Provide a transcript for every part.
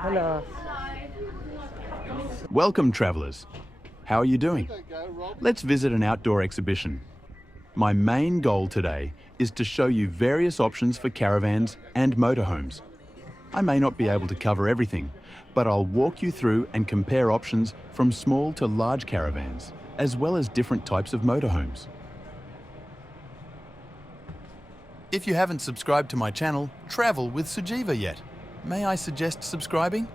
Hello. Welcome, travellers. How are you doing? Let's visit an outdoor exhibition. My main goal today is to show you various options for caravans and motorhomes. I may not be able to cover everything, but I'll walk you through and compare options from small to large caravans, as well as different types of motorhomes. If you haven't subscribed to my channel, Travel with Sujiva yet, may I suggest subscribing?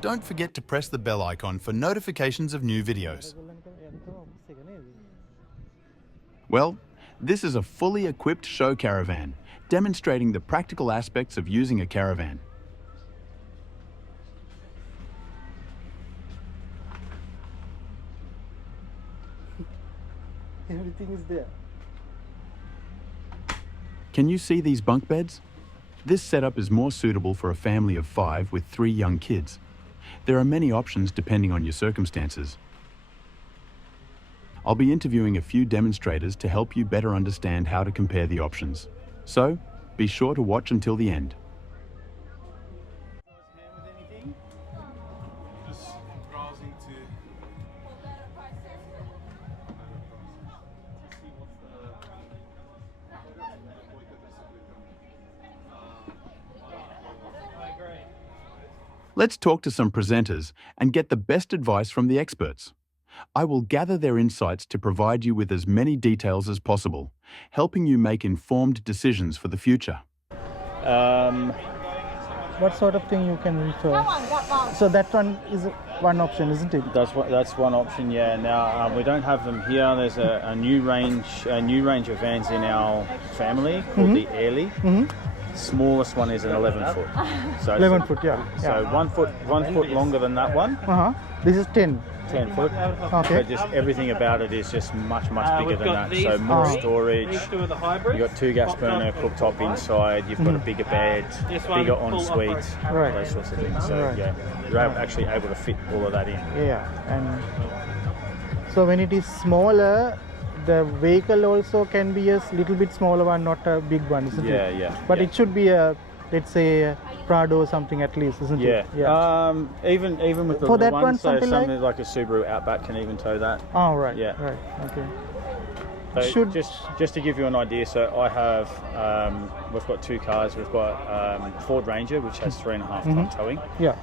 Don't forget to press the bell icon for notifications of new videos. Well, this is a fully equipped show caravan, demonstrating the practical aspects of using a caravan. Everything is there. Can you see these bunk beds? This setup is more suitable for a family of 5 with 3 young kids. There are many options depending on your circumstances. I'll be interviewing a few demonstrators to help you better understand how to compare the options. So, be sure to watch until the end. Let's talk to some presenters and get the best advice from the experts. I will gather their insights to provide you with as many details as possible, helping you make informed decisions for the future. What sort of thing you can refer? So that one is one option, isn't it? That's one option, yeah. Now we don't have them here. There's a new range of vans in our family called the Airly. Smallest one is an 11 foot. So 11 foot, yeah. So one foot longer than that one. This is 10 foot. Okay. But just everything about it is just much bigger than that. So more storage. You've got 2 gas burner cooktop inside. You've got a bigger bed, bigger ensuite, those sorts of things. So yeah, you're actually able to fit all of that in. Yeah, and so when it is smaller, the vehicle also can be a little bit smaller one, not a big one, isn't it? Yeah. But it should be a, let's say, a Prado or something at least, isn't it? Yeah. Even with the for little that ones, one, so something like a Subaru Outback can even tow that. Oh, right. Yeah. Right. Okay. So just to give you an idea, so I have we've got 2 cars. We've got Ford Ranger, which has 3.5 ton towing. Yeah.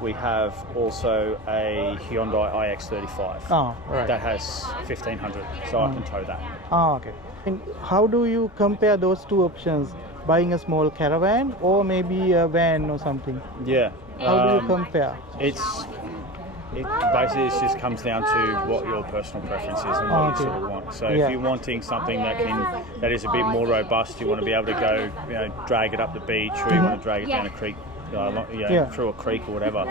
We have also a Hyundai iX35. Oh, right. That has 1500, so I can tow that. Oh, okay. And how do you compare those 2 options? Buying a small caravan or maybe a van or something? Yeah. How do you compare? It basically just comes down to what your personal preference is and what you sort of want. So if you're wanting something that is a bit more robust, you want to be able to go, drag it up the beach, or you want to drag it down a creek, through a creek or whatever,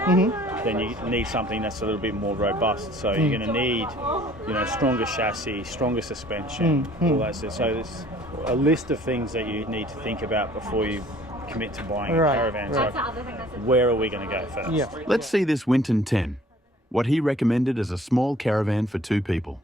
then you need something that's a little bit more robust. So you're going to need, stronger chassis, stronger suspension, all that stuff. So there's a list of things that you need to think about before you commit to buying a caravan. So where are we going to go first? Yeah. Let's see this Winton 10, what he recommended as a small caravan for 2 people.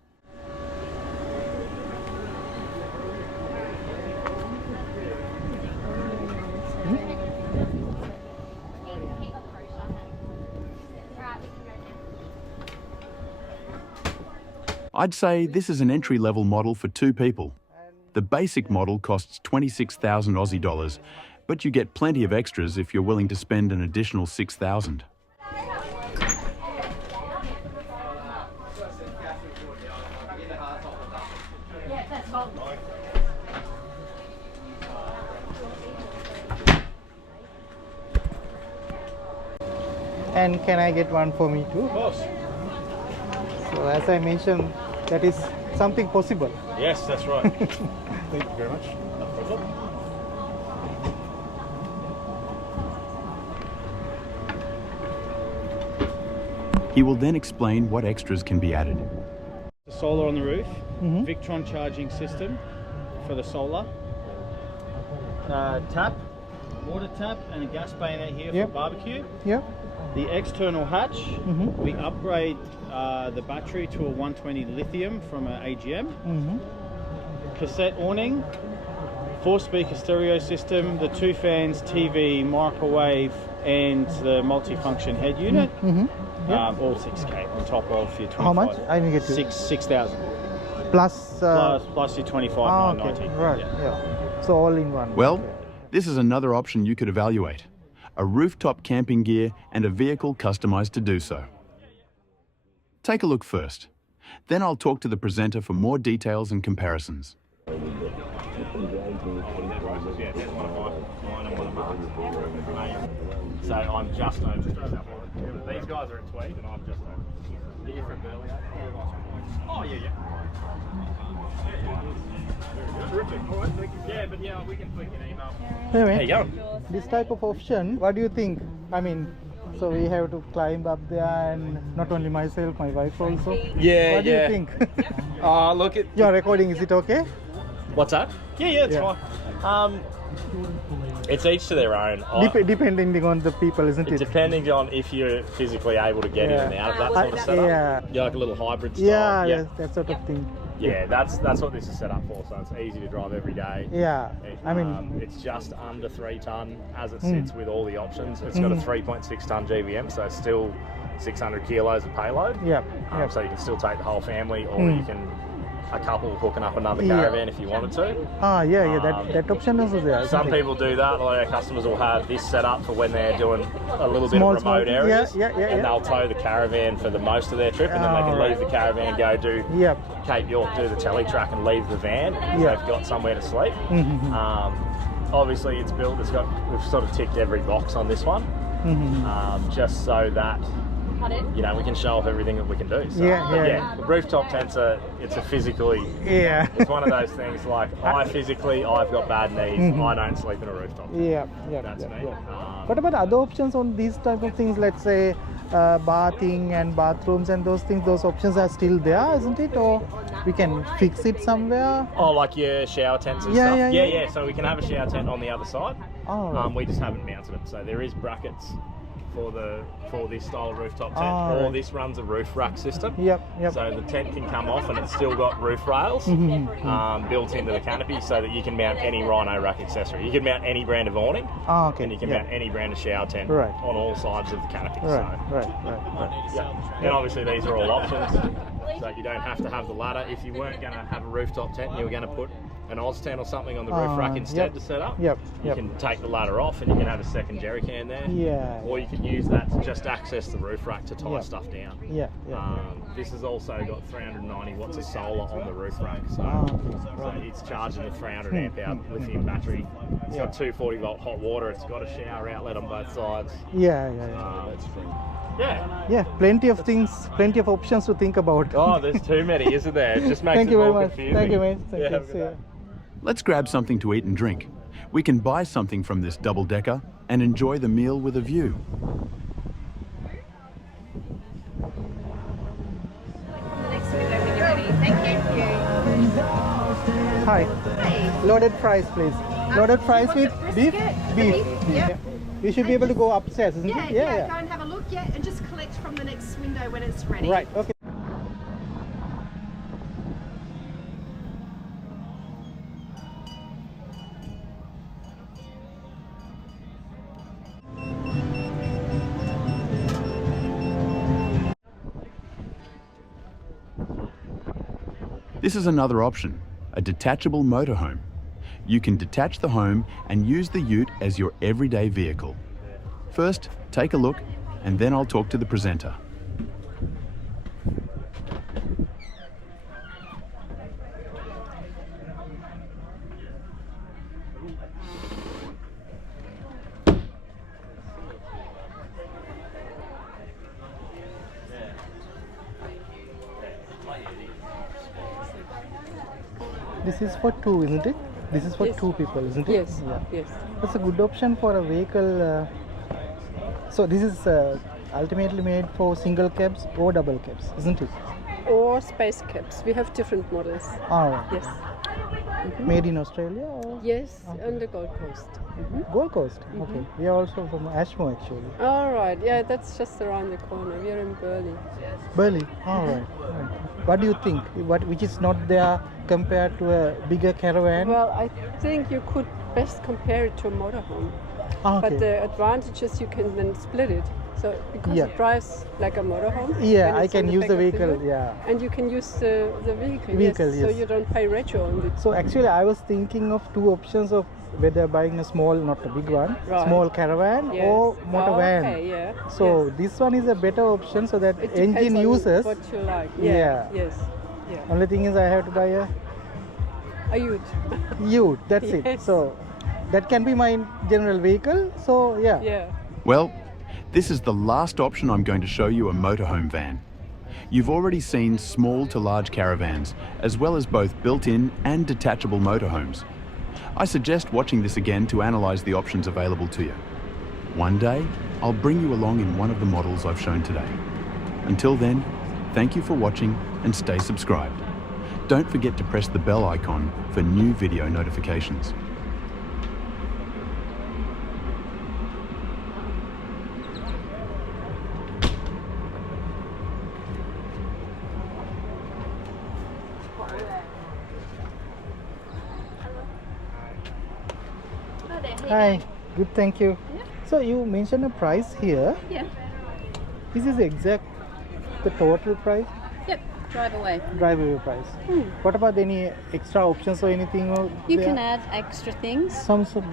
I'd say this is an entry-level model for 2 people. The basic model costs 26,000 Aussie dollars, but you get plenty of extras if you're willing to spend an additional 6,000. And can I get one for me too? Of course. So as I mentioned, that is something possible. Yes, that's right. Thank you very much. No problem. He will then explain what extras can be added. The solar on the roof, Victron charging system for the solar, water tap and a gas bayonet here for barbecue. Yeah. The external hatch, we upgrade the battery to a 120 lithium from an AGM. Cassette awning, 4-speaker stereo system, the 2 fans, TV, microwave, and the multi-function head unit, all 6K on top of your 25. How much? I didn't get you. 6,000 Plus plus your 25,990. Right. Yeah. So all in one. Well, Okay. this is another option you could evaluate. A rooftop camping gear and a vehicle customized to do so. Take a look first. Then I'll talk to the presenter for more details and comparisons. So I'm just over. These guys are at Tweed and I'm just over. You're from Burley? Oh, yeah. Terrific. All right, thank you. Yeah, but yeah, we can click an email. Anyway, There you go. this type of option, what do you think? I mean, so we have to climb up there, and not only myself, my wife also. Yeah, What do you think? Look at... Your recording, is it okay? What's that? Yeah, it's Yeah. fine. It's each to their own. Depending on the people, isn't it? Depending on if you're physically able to get in and out of that sort of setup. Yeah. You're like a little hybrid style. Yeah, that sort of thing. Yeah, that's what this is set up for. So it's easy to drive every day. Yeah, I mean, it's just under 3 ton as it sits with all the options. It's got a 3.6 ton GVM, so it's still 600 kilos of payload. yeah. So you can still take the whole family, or you can a couple hooking up another caravan if you wanted to. That option is there. isn't Some it? people do that. A lot of our customers will have this set up for when they're doing a little Small, bit of remote small- areas, yeah, and they'll tow the caravan for the most of their trip, and then they can leave the caravan, go do Cape York, do the telly track, and leave the van if they've got somewhere to sleep. Obviously, it's built. We've sort of ticked every box on this one, just so that we can show off everything that we can do. So, the rooftop tents it's a physically, it's one of those things like I've got bad knees, I don't sleep in a rooftop. That's me. What about other options on these type of things? Let's say bathing and bathrooms and those things. Those options are still there, isn't it? Or we can fix it somewhere? Oh, like your shower tents and stuff? Yeah. So we can have a shower tent on the other side. We just haven't mounted it. So there is brackets for this style rooftop tent, or this runs a roof rack system. So the tent can come off and it's still got roof rails built into the canopy, so that you can mount any rhino rack accessory. You can mount any brand of awning, and you can mount any brand of shower tent on all sides of the canopy. And obviously these are all options, so you don't have to have the ladder. If you weren't going to have a rooftop tent and you were going to put an Oz tent or something on the roof rack instead to set up, you can take the ladder off and you can have a second jerry can there, or you can use that to just access the roof rack to tie stuff down. This has also got 390 watts of solar on the roof rack, so it's charging the 300 amp hour lithium battery. It's got 240 volt hot water, it's got a shower outlet on both sides. Plenty of things, plenty of options to think about. Oh, there's too many, isn't there? It just makes Thank it you very more much. confusing. Thank you, mate. Thank you. See ya. Let's grab something to eat and drink. We can buy something from this double-decker and enjoy the meal with a view. Hi. Loaded fries, please. Loaded fries with beef? Beef. Yep. You should be able to go upstairs, isn't it? Go and have a look, and just collect from the next window when it's ready. Right, okay. This is another option, a detachable motorhome. You can detach the home and use the ute as your everyday vehicle. First, take a look, and then I'll talk to the presenter. This is for two, isn't it? This is for two people, isn't it? Yes, yes. It's a good option for a vehicle. So this is ultimately made for single cabs or double cabs, isn't it? Or space caps. We have different models. All right. Yes. Made in Australia or? Yes, on the Gold Coast. Gold Coast. Okay. We are also from Ashmore actually. All right. Yeah, that's just around the corner. We are in Burley. Burley. All right. What do you think? Which is not there compared to a bigger caravan? Well, I think you could best compare it to a motorhome. Ah, But okay. the advantage is you can then split it. So because Yeah. it drives like a motorhome. Yeah, when I it's on can use back the of vehicle, hood, yeah. And you can use the vehicle. Vehicle, So yes. you don't pay retro on it. So actually I was thinking of two options of whether buying a small, not a big one, Right. small caravan Yes. or motor Oh, van. okay, yeah. So Yes. this one is a better option so that It depends engine on users. what you like. Yeah. Yeah. Yes. Yeah. Only thing is I have to buy a A ute. ute, that's it. Yes. So that can be my general vehicle. So yeah. Yeah. Well, this is the last option I'm going to show you, a motorhome van. You've already seen small to large caravans, as well as both built-in and detachable motorhomes. I suggest watching this again to analyse the options available to you. One day, I'll bring you along in one of the models I've shown today. Until then, thank you for watching and stay subscribed. Don't forget to press the bell icon for new video notifications. Hi, good, thank you. So you mentioned a price here. Yeah. This is the total price, Yep. Drive away. driveway price. What about any extra options or anything? You can add extra things.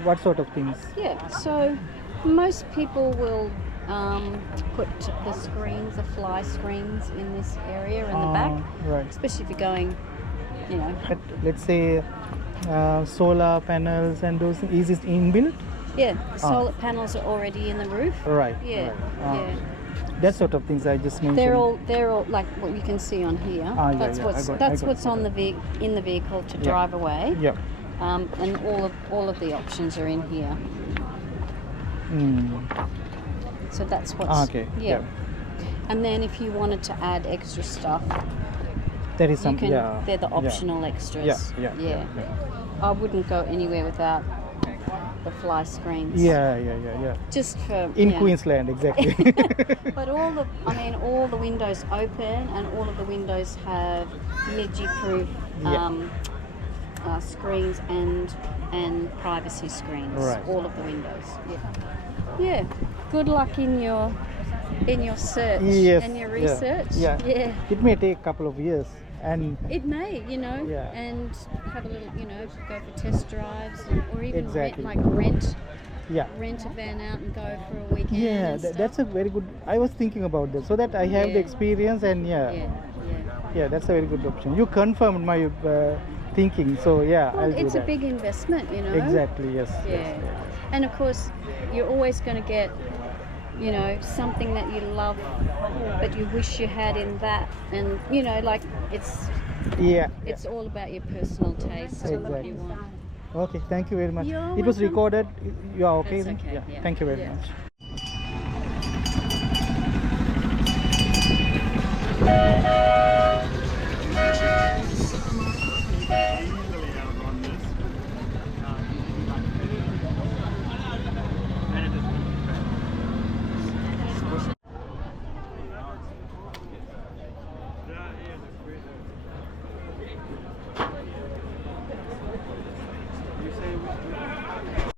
What sort of things? Yeah. So most people will put the screens, the fly screens, in this area in the back, Right. especially if you're going, you know. But let's say solar panels and those things, is it inbuilt? Yeah. The solar panels are already in the roof. Right. Yeah. Right. Yeah. That sort of things I just mentioned. They're all like what you can see on here. Yeah, that's yeah, what's I got that's it. what's on the in the vehicle to drive away. Yeah. And all of the options are in here. So that's what's Okay. yeah. And then if you wanted to add extra stuff, There is you something. can. Yeah. They're the Yeah. optional extras. Yeah. I wouldn't go anywhere without the fly screens. Yeah. Just for In yeah. Queensland, exactly. But all the windows open, and all of the windows have Midgie-proof screens and privacy screens. Right. All of the windows. Yeah. Yeah. Good luck in your search Yes. and your yeah, research. Yeah. Yeah. It may take a couple of years, and It may, Yeah. and have a little, go for test drives, or even Exactly. rent yeah. a van out and go for a weekend. Yeah, and stuff. that's a very good. I was thinking about that, so that I have the Yeah. experience, and Yeah. that's a very good option. You confirmed my thinking, so yeah, Well, I'll do it's a that. big investment, Exactly. Yes. Yeah. Yes. And of course, you're always going to get, something that you love, but you wish you had in that, and Yeah. it's all about your personal taste and what Exactly. you want. Okay. Thank you very much. You're It was welcome. recorded. You are okay? It's then? okay, yeah. Thank you very Yeah. much.